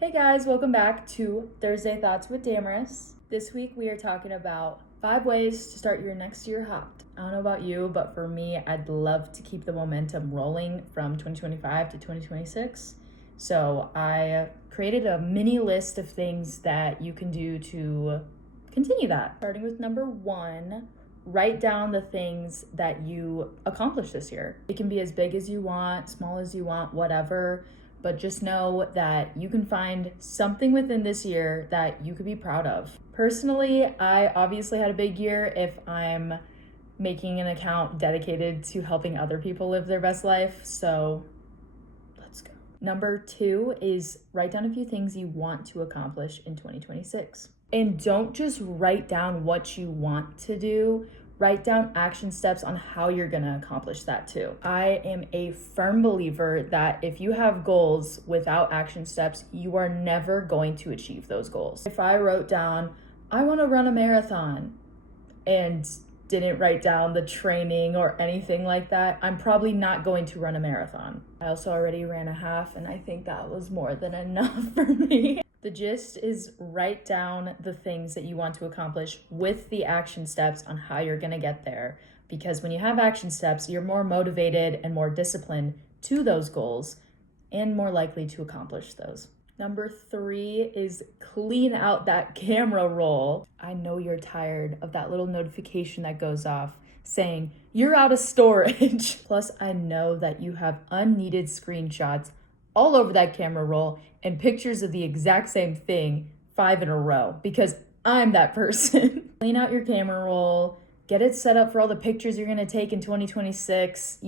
Hey guys, welcome back to Thursday Thoughts with Damaris. This week we are talking about 5 ways to start your next year hot. I don't know about you, but for me, I'd love to keep the momentum rolling from 2025 to 2026. So I created a mini list of things that you can do to continue that. Starting with number 1, write down the things that you accomplished this year. It can be as big as you want, small as you want, whatever. But just know that you can find something within this year that you could be proud of. Personally, I obviously had a big year if I'm making an account dedicated to helping other people live their best life. So let's go. Number 2 is write down a few things you want to accomplish in 2026. And don't just write down what you want to do. Write down action steps on how you're gonna accomplish that too. I am a firm believer that if you have goals without action steps, you are never going to achieve those goals. If I wrote down, I wanna run a marathon, and didn't write down the training or anything like that, I'm probably not going to run a marathon. I also already ran a half, and I think that was more than enough for me. The gist is write down the things that you want to accomplish with the action steps on how you're going to get there. Because when you have action steps, you're more motivated and more disciplined to those goals and more likely to accomplish those. Number 3 is clean out that camera roll. I know you're tired of that little notification that goes off saying you're out of storage. Plus, I know that you have unneeded screenshots all over that camera roll and pictures of the exact same thing 5 in a row because I'm that person. Clean out your camera roll, get it set up for all the pictures you're gonna take in 2026,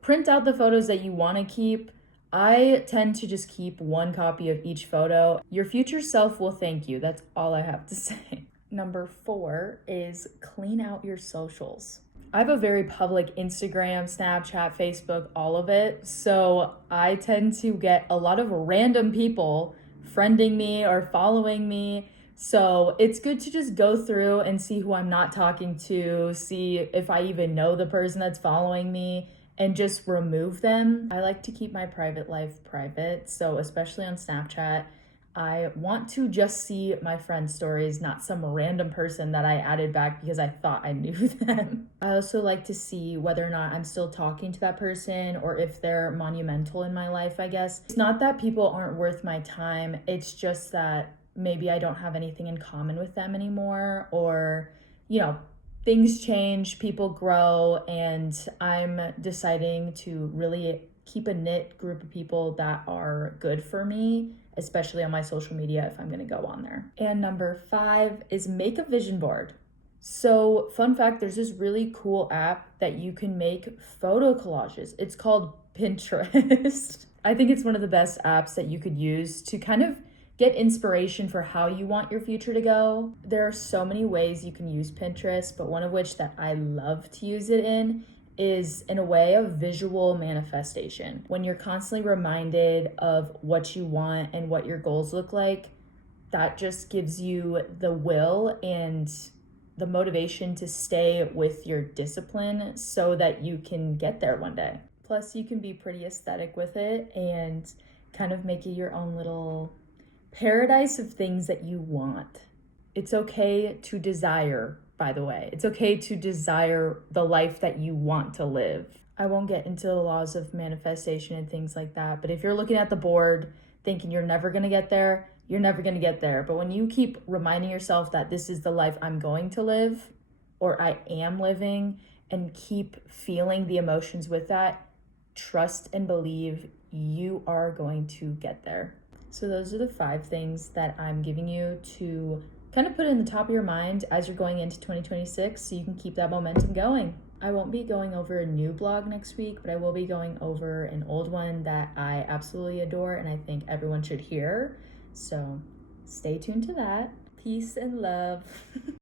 print out the photos that you wanna keep. I tend to just keep 1 copy of each photo. Your future self will thank you. That's all I have to say. Number 4 is clean out your socials. I have a very public Instagram, Snapchat, Facebook, all of it. So I tend to get a lot of random people friending me or following me. So it's good to just go through and see who I'm not talking to, see if I even know the person that's following me, and just remove them. I like to keep my private life private. So especially on Snapchat, I want to just see my friends' stories, not some random person that I added back because I thought I knew them. I also like to see whether or not I'm still talking to that person or if they're monumental in my life, I guess. It's not that people aren't worth my time. It's just that maybe I don't have anything in common with them anymore, or, things change, people grow, and I'm deciding to really keep a knit group of people that are good for me, especially on my social media if I'm going to go on there. And number 5 is make a vision board. So, fun fact, there's this really cool app that you can make photo collages. It's called Pinterest. I think it's one of the best apps that you could use to kind of get inspiration for how you want your future to go. There are so many ways you can use Pinterest, but one of which that I love to use it in is in a way of visual manifestation. When you're constantly reminded of what you want and what your goals look like, that just gives you the will and the motivation to stay with your discipline so that you can get there one day. Plus, you can be pretty aesthetic with it and kind of make it your own little paradise of things that you want. It's okay to desire, by the way. It's okay to desire the life that you want to live. I won't get into the laws of manifestation and things like that, but if you're looking at the board thinking you're never gonna get there, you're never gonna get there. But when you keep reminding yourself that this is the life I'm going to live, or I am living, and keep feeling the emotions with that, trust and believe you are going to get there. So those are the 5 things that I'm giving you to kind of put in the top of your mind as you're going into 2026 so you can keep that momentum going. I won't be going over a new blog next week, but I will be going over an old one that I absolutely adore and I think everyone should hear. So stay tuned to that. Peace and love.